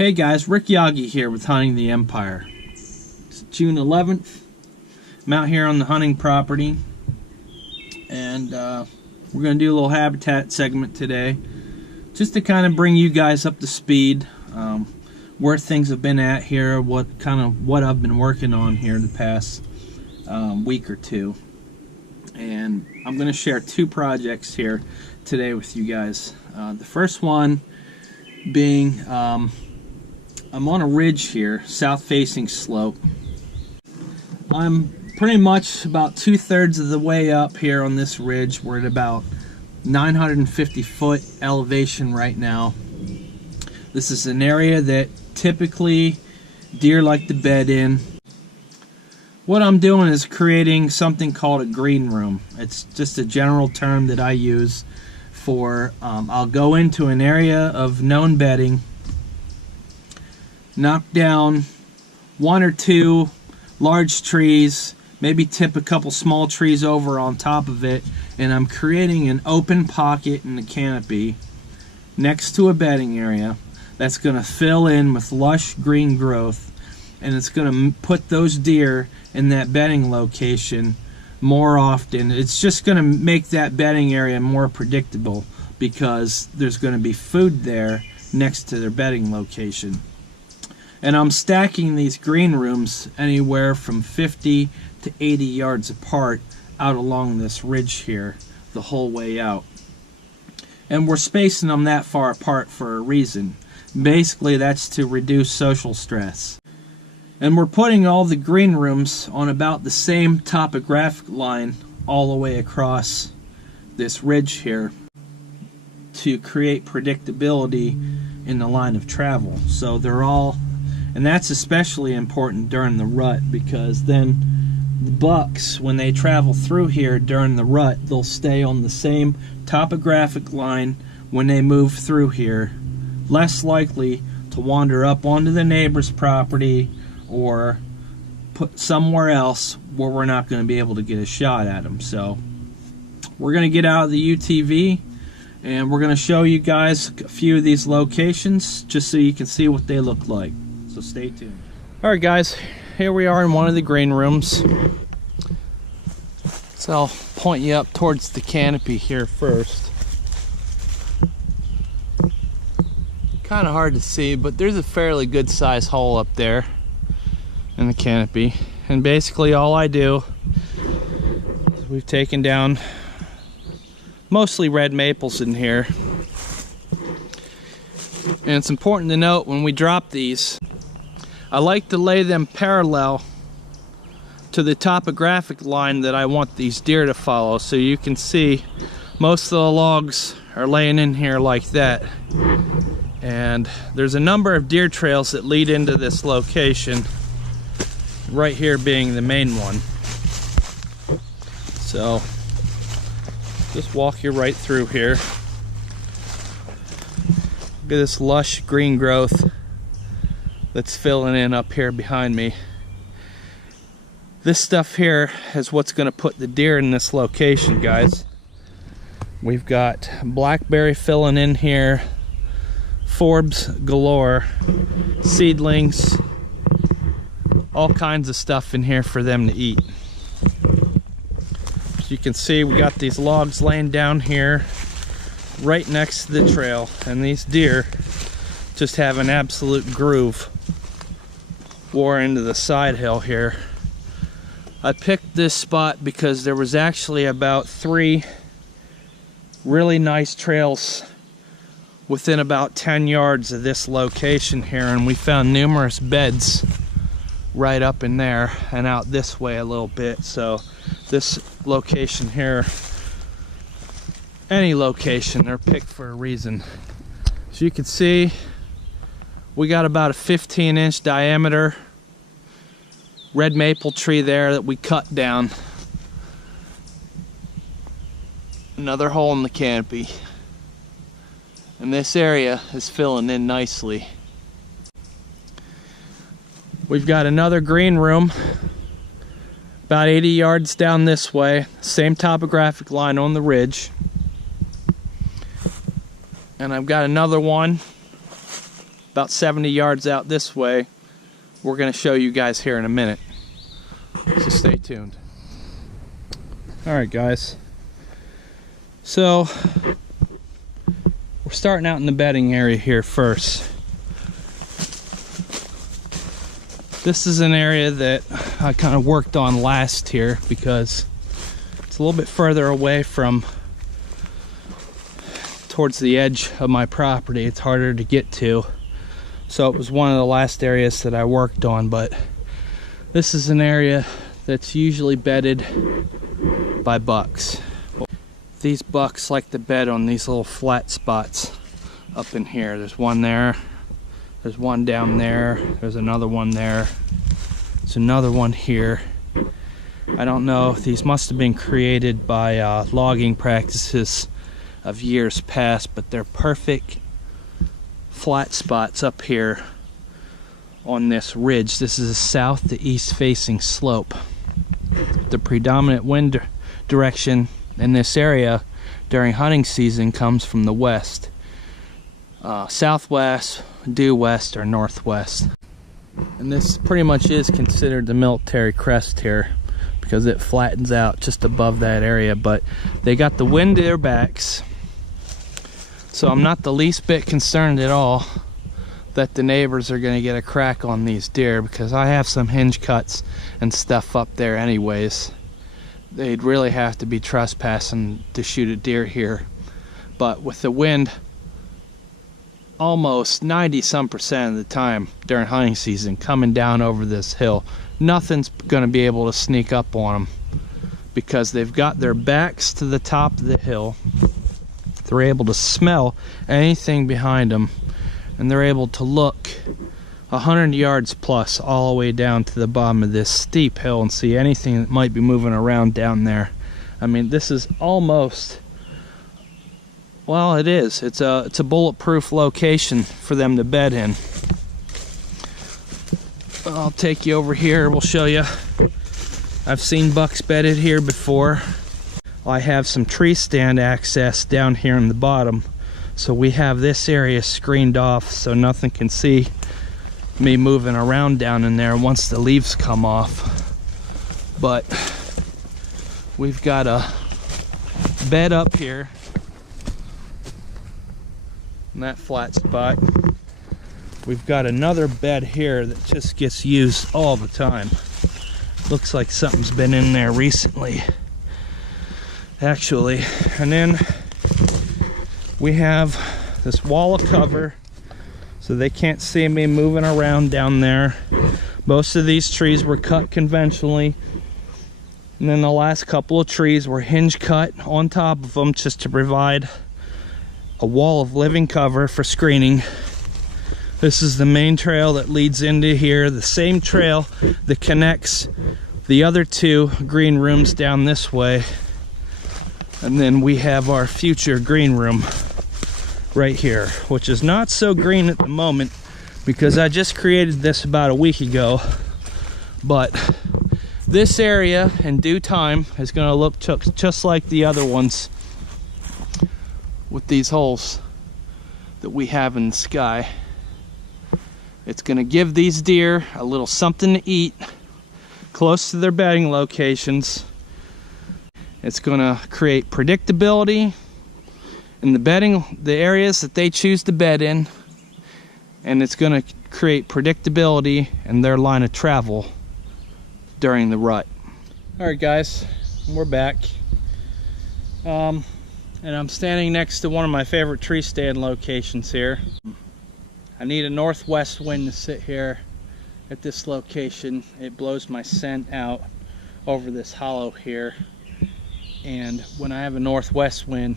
Hey guys, Rick Yaggie here with Hunting the Empire. It's June 11th. I'm out here on the hunting property, and we're going to do a little habitat segment today, just to kind of bring you guys up to speed, where things have been at here, what I've been working on here the past week or two. And I'm going to share two projects here today with you guys. The first one being I'm on a ridge here, south-facing slope. I'm pretty much about 2/3 of the way up here on this ridge. We're at about 950 foot elevation right now. This is an area that typically deer like to bed in. What I'm doing is creating something called a green room. It's just a general term that I use for, I'll go into an area of known bedding, knock down one or two large trees, maybe tip a couple small trees over on top of it, and I'm creating an open pocket in the canopy next to a bedding area that's going to fill in with lush green growth, and it's going to put those deer in that bedding location more often. It's just going to make that bedding area more predictable because there's going to be food there next to their bedding location. And I'm stacking these green rooms anywhere from 50 to 80 yards apart out along this ridge here the whole way out. And we're spacing them that far apart for a reason. Basically, that's to reduce social stress. And we're putting all the green rooms on about the same topographic line all the way across this ridge here to create predictability in the line of travel. So they're all, and that's especially important during the rut, because then the bucks, when they travel through here during the rut, they'll stay on the same topographic line when they move through here, less likely to wander up onto the neighbor's property or put somewhere else where we're not going to be able to get a shot at them. So we're going to get out of the UTV and we're going to show you guys a few of these locations just so you can see what they look like. So stay tuned. Alright guys, here we are in one of the green rooms. So I'll point you up towards the canopy here first. Kind of hard to see, but there's a fairly good size hole up there in the canopy. And basically all I do is we've taken down mostly red maples in here. And it's important to note when we drop these, I like to lay them parallel to the topographic line that I want these deer to follow. So you can see most of the logs are laying in here like that. And there's a number of deer trails that lead into this location, right here being the main one. So just walk you right through here. Look at this lush green growth that's filling in up here behind me. This stuff here is what's going to put the deer in this location, guys. We've got blackberry filling in here, forbs galore, seedlings, all kinds of stuff in here for them to eat. As you can see, we got these logs laying down here right next to the trail, and these deer just have an absolute groove. Wore into the side hill here. I picked this spot because there was actually about 3 really nice trails within about 10 yards of this location here, and we found numerous beds right up in there and out this way a little bit. So this location here, any location, they're picked for a reason. As you can see, we got about a 15-inch diameter red maple tree there that we cut down. Another hole in the canopy. And this area is filling in nicely. We've got another green room about 80 yards down this way, same topographic line on the ridge. And I've got another one about 70 yards out this way. We're going to show you guys here in a minute. So stay tuned. Alright guys. So we're starting out in the bedding area here first. This is an area that I kind of worked on last here because it's a little bit further away from towards the edge of my property. It's harder to get to. So it was one of the last areas that I worked on, but this is an area that's usually bedded by bucks. These bucks like to bed on these little flat spots up in here. There's one there, there's one down there, there's another one there, there's another one here. I don't know, these must have been created by logging practices of years past, but they're perfect flat spots up here on this ridge. This is a south to east facing slope. The predominant wind direction in this area during hunting season comes from the west, southwest, due west, or northwest. And this pretty much is considered the military crest here because it flattens out just above that area, but they got the wind to their backs. So I'm not the least bit concerned at all that the neighbors are going to get a crack on these deer, because I have some hinge cuts and stuff up there anyways. They'd really have to be trespassing to shoot a deer here. But with the wind almost 90% of the time during hunting season coming down over this hill, nothing's going to be able to sneak up on them because they've got their backs to the top of the hill. They're able to smell anything behind them, and they're able to look 100 yards plus all the way down to the bottom of this steep hill and see anything that might be moving around down there. I mean, this is almost, well, it is. It's a bulletproof location for them to bed in. I'll take you over here. We'll show you. I've seen bucks bedded here before. I have some tree stand access down here in the bottom, so we have this area screened off so nothing can see me moving around down in there once the leaves come off. But we've got a bed up here in that flat spot. We've got another bed here that just gets used all the time. Looks like something's been in there recently, actually. And then we have this wall of cover so they can't see me moving around down there. Most of these trees were cut conventionally, and then the last couple of trees were hinge cut on top of them just to provide a wall of living cover for screening. This is the main trail that leads into here, the same trail that connects the other two green rooms down this way. And then we have our future green room right here, which is not so green at the moment because I just created this about a week ago. But this area in due time is going to look just like the other ones with these holes that we have in the sky. It's going to give these deer a little something to eat close to their bedding locations. It's going to create predictability in the areas that they choose to bed in, and it's going to create predictability in their line of travel during the rut. Alright guys, we're back. And I'm standing next to one of my favorite tree stand locations here. I need a northwest wind to sit here at this location. It blows my scent out over this hollow here. And when I have a northwest wind,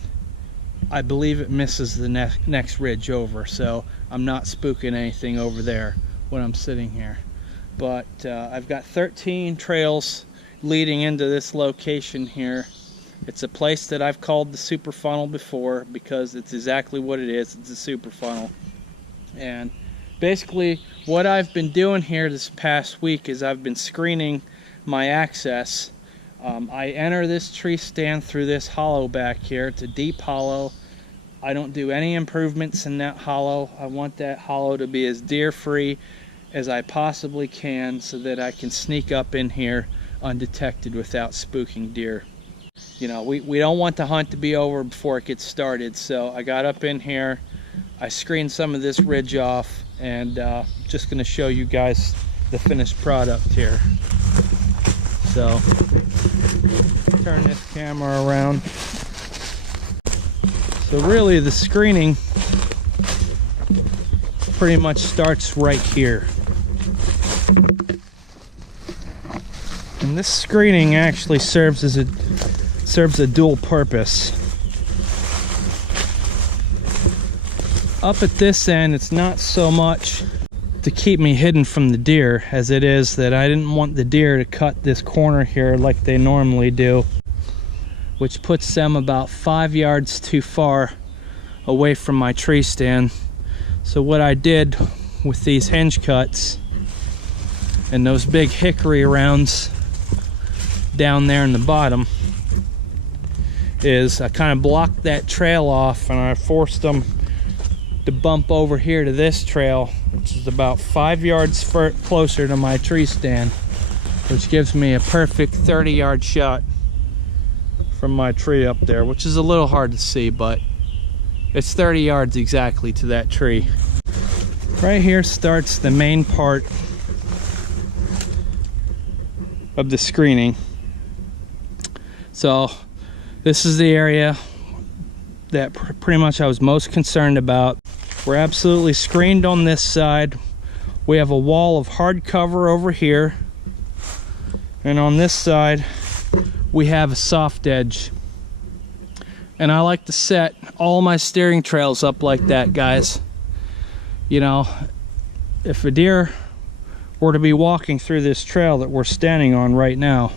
I believe it misses the next ridge over. So I'm not spooking anything over there when I'm sitting here. But I've got 13 trails leading into this location here. It's a place that I've called the super funnel before because it's exactly what it is. It's a super funnel. And basically what I've been doing here this past week is I've been screening my access. I enter this tree stand through this hollow back here. It's a deep hollow. I don't do any improvements in that hollow. I want that hollow to be as deer free as I possibly can, so that I can sneak up in here undetected without spooking deer. You know, we don't want the hunt to be over before it gets started, so I got up in here, I screened some of this ridge off, and just going to show you guys the finished product here. So turn this camera around. So really the screening pretty much starts right here. And this screening actually serves a dual purpose. Up at this end, it's not so much to keep me hidden from the deer as it is that I didn't want the deer to cut this corner here like they normally do, which puts them about 5 yards too far away from my tree stand. So what I did with these hinge cuts and those big hickory rounds down there in the bottom is I kind of blocked that trail off, and I forced them to bump over here to this trail, which is about 5 yards closer to my tree stand, which gives me a perfect 30-yard shot from my tree up there, which is a little hard to see, but it's 30 yards exactly to that tree. Right here starts the main part of the screening. So this is the area that pretty much I was most concerned about. We're absolutely screened on this side. We have a wall of hard cover over here, and on this side we have a soft edge. And I like to set all my steering trails up like that, guys. You know, if a deer were to be walking through this trail that we're standing on right now,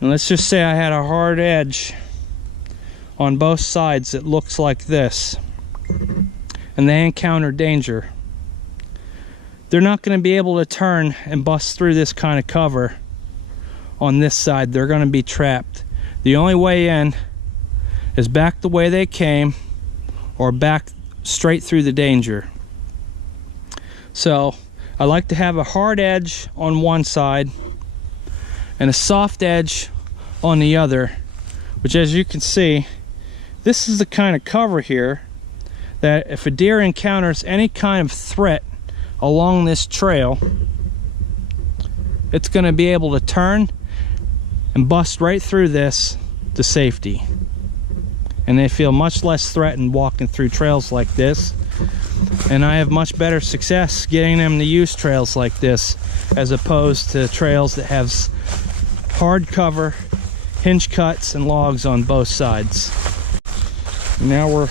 and let's just say I had a hard edge on both sides that looks like this, and they encounter danger, they're not going to be able to turn and bust through this kind of cover on this side. They're going to be trapped. The only way in is back the way they came, or back straight through the danger. So I like to have a hard edge on one side and a soft edge on the other, which, as you can see, this is the kind of cover here that if a deer encounters any kind of threat along this trail, it's going to be able to turn and bust right through this to safety. And they feel much less threatened walking through trails like this. And I have much better success getting them to use trails like this as opposed to trails that have hard cover, hinge cuts, and logs on both sides. Now we're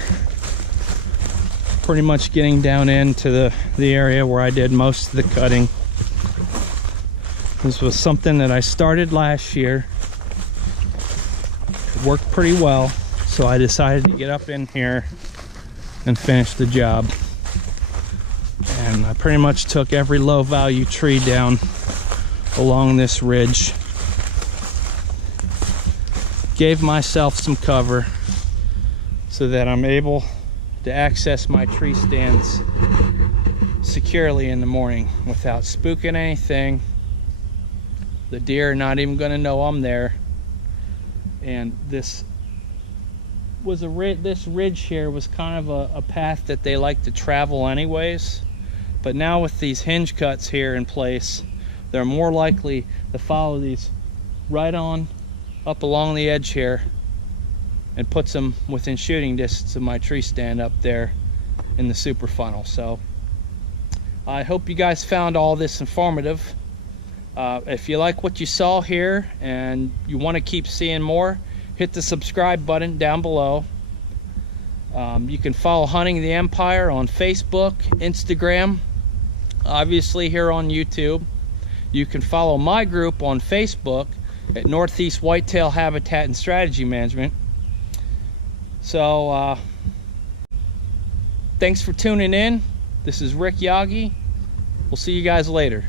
pretty much getting down into the area where I did most of the cutting. This was something that I started last year. It worked pretty well, so I decided to get up in here and finish the job. And I pretty much took every low value tree down along this ridge. Gave myself some cover so that I'm able to access my tree stands securely in the morning without spooking anything. The deer are not even going to know I'm there. And this ridge here was kind of a path that they like to travel anyways, but now with these hinge cuts here in place, they're more likely to follow these right on up along the edge here, and puts them within shooting distance of my tree stand up there in the super funnel. So I hope you guys found all this informative. If you like what you saw here and you want to keep seeing more, hit the subscribe button down below. You can follow Hunting the Empire on Facebook, Instagram, obviously here on YouTube. You can follow my group on Facebook at Northeast Whitetail Habitat and Strategy Management. So thanks for tuning in. This is Rick Yaggie. We'll see you guys later.